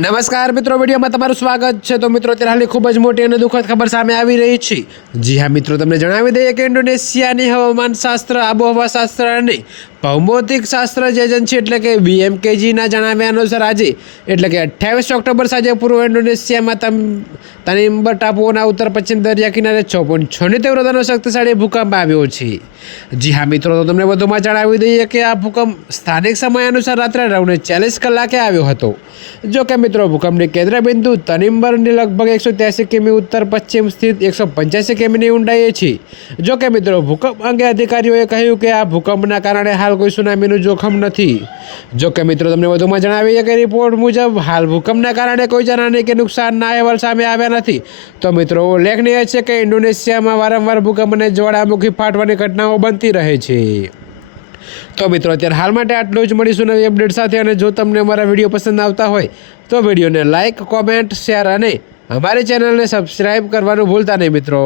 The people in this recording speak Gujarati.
નમસ્કાર મિત્રો, વિડીયોમાં તમારું સ્વાગત છે। તો મિત્રો, અત્યારે હાલની ખૂબ જ મોટી અને દુઃખદ ખબર સામે આવી રહી છે। જી હા મિત્રો, તમને જણાવી દઈએ કે ઇન્ડોનેશિયાની હવામાનશાસ્ત્ર, આબોહવા શાસ્ત્ર અને ભૌગોલિક શાસ્ત્ર એજન્સી એટલે કે BMKGના જણાવ્યા અનુસાર આજે એટલે કે 28 ઓક્ટોબર સાંજે પૂર્વ ઇન્ડોનેશિયામાં તનિમ્બર ટાપુઓના ઉત્તર પશ્ચિમ દરિયા કિનારે 6.6ની તીવ્રતાનો શક્તિશાળી ભૂકંપ આવ્યો છે। જી હા મિત્રો, તો તમને વધુમાં જણાવી દઈએ કે આ ભૂકંપ સ્થાનિક સમય અનુસાર રાત્રે 9:40 કલાકે આવ્યો હતો। જો કે મિત્રો, ભૂકંપની કેન્દ્રબિંદુ તનિમ્બરની લગભગ 183 કિમી ઉત્તર પશ્ચિમ સ્થિત 185 કિમીની ઊંડાઈએ છે। જો કે મિત્રો, ભૂકંપ અંગે અધિકારીઓએ કહ્યું કે આ ભૂકંપના કારણે હાલ કોઈ સુનામીનું જોખમ નથી। જો કે મિત્રો, તમને વધુમાં જણાવીએ કે રિપોર્ટ મુજબ હાલ ભૂકંપના કારણે કોઈ જાનહાની કે નુકસાનના અહેવાલ સામે આવ્યા નથી। તો મિત્રો, ઉલ્લેખનીય છે કે ઇન્ડોનેશિયામાં વારંવાર ભૂકંપ અને જ્વાળામુખી ફાટવાની ઘટનાઓ બનતી રહે છે। તો મિત્રો, અત્યારે હાલ માટે આટલું જ। મળીશું નવી અપડેટ સાથે। અને જો તમને અમારા વિડીયો પસંદ આવતા હોય તો વિડીયોને લાઇક, કોમેન્ટ, શેર અને અમારી ચેનલને સબસ્ક્રાઈબ કરવાનું ભૂલતા નહીં મિત્રો।